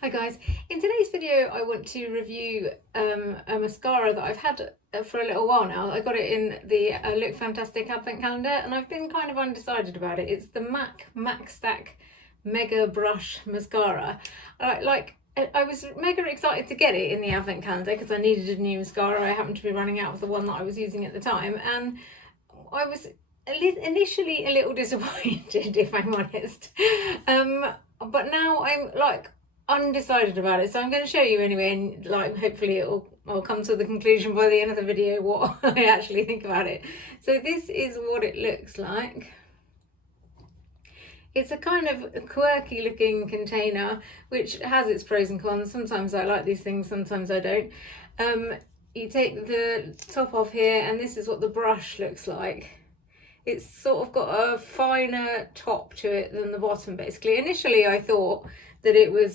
Hi guys, in today's video I want to review a mascara that I've had for a little while now. I got it in the Look Fantastic advent calendar and I've been kind of undecided about it. It's the MACStack Mega Brush Mascara. I was mega excited to get it in the advent calendar because I needed a new mascara. I happened to be running out of the one that I was using at the time, and I was initially a little disappointed, if I'm honest. But now I'm like undecided about it, so I'm going to show you anyway, and like hopefully I'll come to the conclusion by the end of the video what I actually think about it. So this is what it looks like. It's a kind of quirky looking container which has its pros and cons. Sometimes I like these things, sometimes I don't. You take the top off here and this is what the brush looks like. It's sort of got a finer top to it than the bottom basically. Initially I thought that it was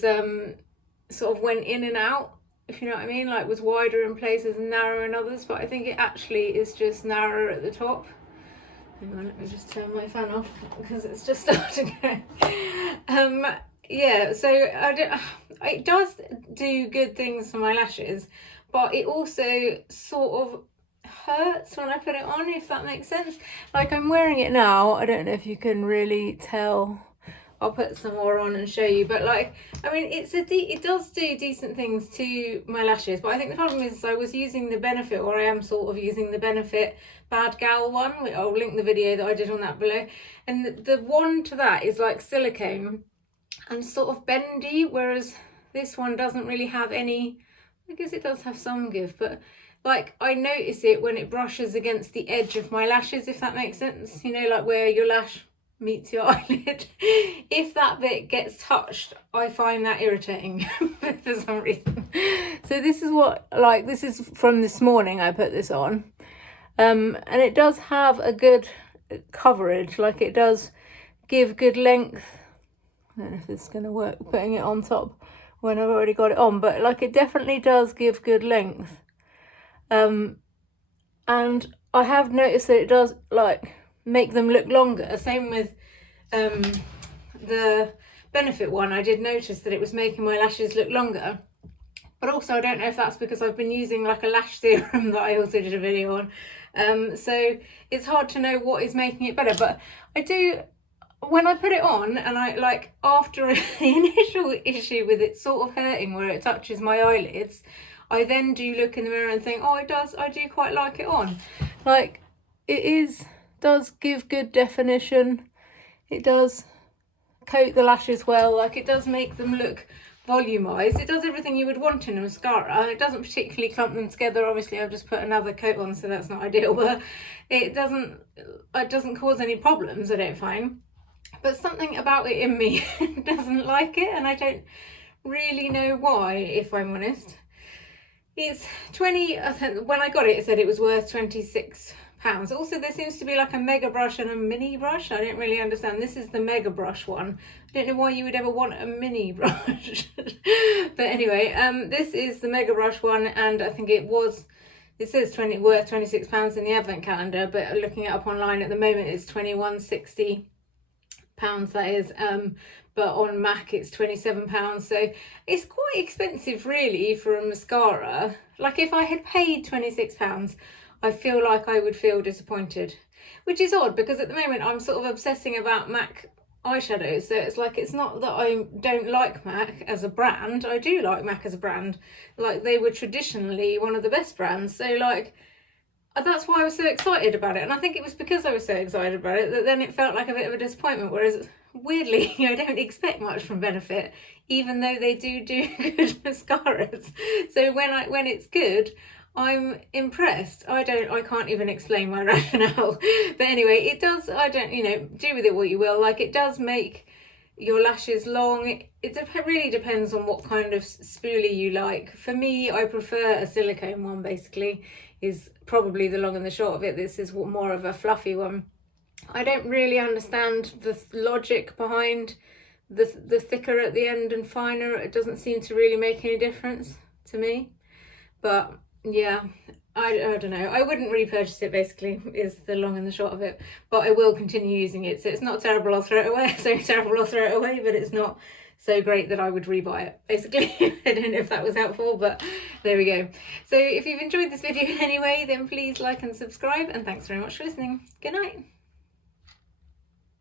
sort of went in and out, if you know what I mean, like was wider in places and narrower in others, but I think it actually is just narrower at the top. Hang on, let me just turn my fan off because it's just starting to go. Yeah, so it does do good things for my lashes, but it also sort of hurts when I put it on, if that makes sense. Like I'm wearing it now, I don't know if you can really tell. I'll put some more on and show you, but like, I mean, it does do decent things to my lashes, but I think the problem is I was using the Benefit, or I am sort of using the Benefit Bad Gal one. I'll link the video that I did on that below, and the one to that is like silicone and sort of bendy, whereas this one doesn't really have any. I guess it does have some give, but like I notice it when it brushes against the edge of my lashes, if that makes sense, you know, like where your lash meets your eyelid. If that bit gets touched, I find that irritating for some reason. So this is what, like, this is from this morning I put this on, and it does have a good coverage, like it does give good length. I don't know if this is going to work putting it on top when I've already got it on, but like it definitely does give good length. And I have noticed that it does like make them look longer. Same with the Benefit one. I did notice that it was making my lashes look longer, but also I don't know if that's because I've been using like a lash serum that I also did a video on, so it's hard to know what is making it better. But I do, when I put it on, and I like after the initial issue with it sort of hurting where it touches my eyelids, I then do look in the mirror and think, oh, it does, I do quite like it on. Like it does give good definition. It does coat the lashes well, like it does make them look volumized. It does everything you would want in a mascara. It doesn't particularly clump them together. Obviously I've just put another coat on, so that's not ideal, but it doesn't cause any problems, I don't find. But something about it in me doesn't like it, and I don't really know why, if I'm honest. It's 20, I think when I got it, it said it was worth £26. Also, there seems to be like a mega brush and a mini brush. I don't really understand. This is the mega brush one. I don't know why you would ever want a mini brush. But anyway, this is the mega brush one, and I think it says worth £26 in the advent calendar, but looking it up online at the moment it's £21.60, that is, but on MAC it's £27, so it's quite expensive really for a mascara. Like if I had paid £26, I feel like I would feel disappointed, which is odd because at the moment I'm sort of obsessing about MAC eyeshadows. So it's like, it's not that I don't like MAC as a brand. I do like MAC as a brand. Like they were traditionally one of the best brands. So like, that's why I was so excited about it. And I think it was because I was so excited about it that then it felt like a bit of a disappointment. Whereas weirdly, I don't expect much from Benefit, even though they do good mascaras. So when it's good, I'm impressed. I can't even explain my rationale. But anyway, it does, do with it what you will. Like it does make your lashes long. It really depends on what kind of spoolie you like. For me, I prefer a silicone one, basically, is probably the long and the short of it. This is more of a fluffy one. I don't really understand the logic behind the thicker at the end and finer. It doesn't seem to really make any difference to me. But yeah, I don't know. I wouldn't repurchase it, basically, is the long and the short of it. But I will continue using it. So it's not terrible, I'll throw it away. So terrible, I'll throw it away, but it's not so great that I would rebuy it, basically. I don't know if that was helpful, but there we go. So if you've enjoyed this video anyway, then please like and subscribe, and thanks very much for listening. Good night.